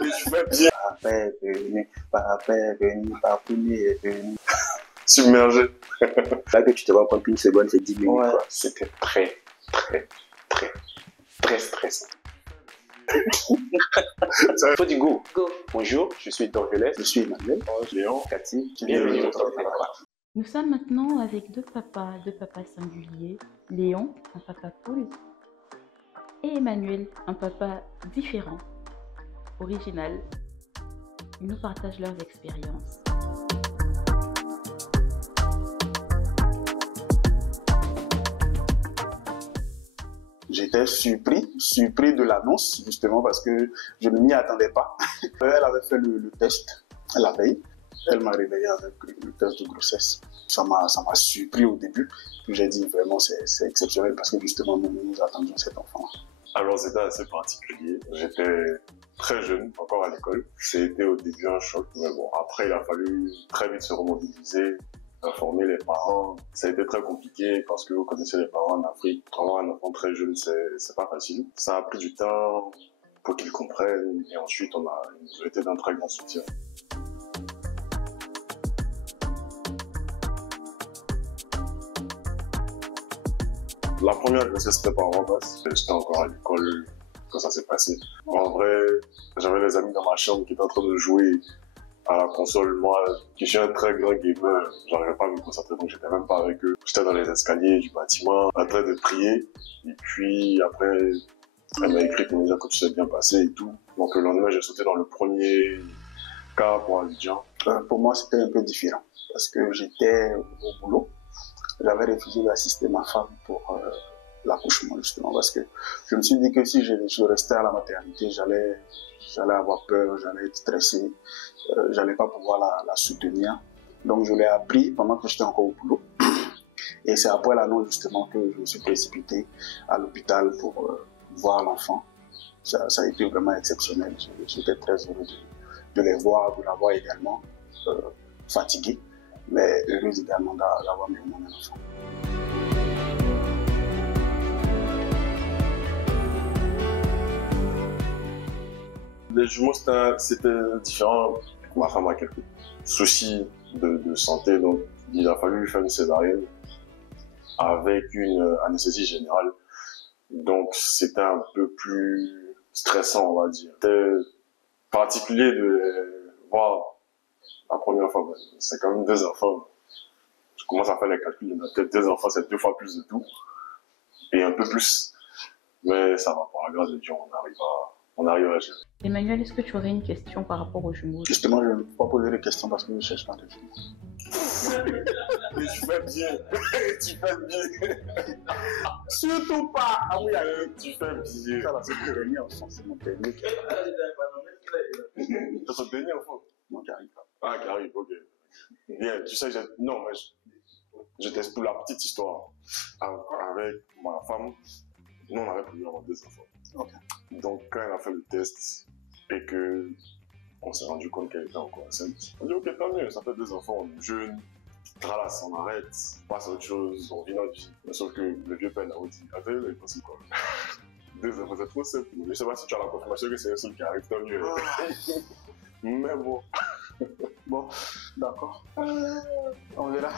Mais je fais bien. Papa est venu, papounet est venu. Submergé. Là que tu te rends compte qu'une seconde, c'est 10 minutes. Ouais, Quoi. c'était très stressant. Faut du goût. Bonjour, je suis Dorgelès. Je suis Emmanuel. Léon, Cathy. bienvenue au Top Papa. Nous sommes maintenant avec deux papas singuliers. Léon, un papa poule, et Emmanuel, un papa différent, original. Ils nous partagent leurs expériences. J'étais surpris de l'annonce, justement, parce que je ne m'y attendais pas. Elle avait fait le test la veille. Elle m'a réveillé avec le test de grossesse. Ça m'a surpris au début. Puis j'ai dit vraiment c'est exceptionnel parce que justement nous attendions cet enfant. Alors c'était assez particulier. J'étais très jeune, encore à l'école. C'était au début un choc, mais bon, après il a fallu très vite se remobiliser, informer les parents. Ça a été très compliqué parce que vous connaissez les parents en Afrique. Avoir un enfant très jeune, c'est pas facile. Ça a pris du temps pour qu'ils comprennent et ensuite ils nous ont été d'un très grand soutien. La première grossesse, c'était pas en passe. J'étais encore à l'école quand ça s'est passé. En vrai, j'avais des amis dans ma chambre qui étaient en train de jouer à la console. Moi, qui suis un très grand gamer, j'arrivais pas à me concentrer, donc j'étais même pas avec eux. J'étais dans les escaliers du bâtiment, en train de prier. Et puis après, elle m'a écrit pour me dire que tout s'est bien passé et tout. Donc le lendemain, j'ai sauté dans le premier car pour Abidjan. Pour moi, c'était un peu différent parce que j'étais au boulot. J'avais refusé d'assister ma femme pour l'accouchement, justement, parce que je me suis dit que si je restais à la maternité, j'allais avoir peur, j'allais être stressé, j'allais pas pouvoir la soutenir. Donc, je l'ai appris pendant que j'étais encore au boulot. Et c'est après l'annonce, justement, que je me suis précipité à l'hôpital pour voir l'enfant. Ça a été vraiment exceptionnel. J'étais très heureux de les voir, de la voir également fatiguée, mais heureuse également d'avoir mis au monde un enfant. Les jumeaux, c'était différent. Ma femme a quelques soucis de santé, donc il a fallu faire une césarienne avec une anesthésie générale. Donc c'était un peu plus stressant, on va dire. C'était particulier de voir la première fois. C'est quand même 2 enfants. Je commence à faire les calculs de ma tête. 2 enfants, c'est 2 fois plus de tout. Et un peu plus. Mais ça va, par la grâce de Dieu, on arrive à gérer. Emmanuel, est-ce que tu aurais une question par rapport aux jumeaux? Justement, je ne peux pas poser de questions parce que je ne cherche pas de jumeaux. Mais tu fais bien. Tu fais bien. Surtout pas. Ah oui, tu fais bien. Ça, c'est le dernier enfant, c'est mon dernier. C'est ton dernier enfant? Non, qui arrive pas. Ah, qui arrive, ok. Bien, tu sais, non, mais je teste pour la petite histoire. Avec ma femme, nous, on avait prévu avoir 2 enfants. Okay. Donc, quand elle a fait le test et que on s'est rendu compte qu'elle était encore enceinte, on dit, ok, tant mieux, ça fait 2 enfants, on est jeunes, tralasse, on arrête, on passe à autre chose, on vit notre vie. Mais sauf que le vieux père n'a dit, attends, il est possible quoi. 2 enfants, c'est trop simple. Je sais pas si tu as la confirmation que c'est le seul qui arrive, tant mieux. Mais bon. Bon, d'accord. On verra.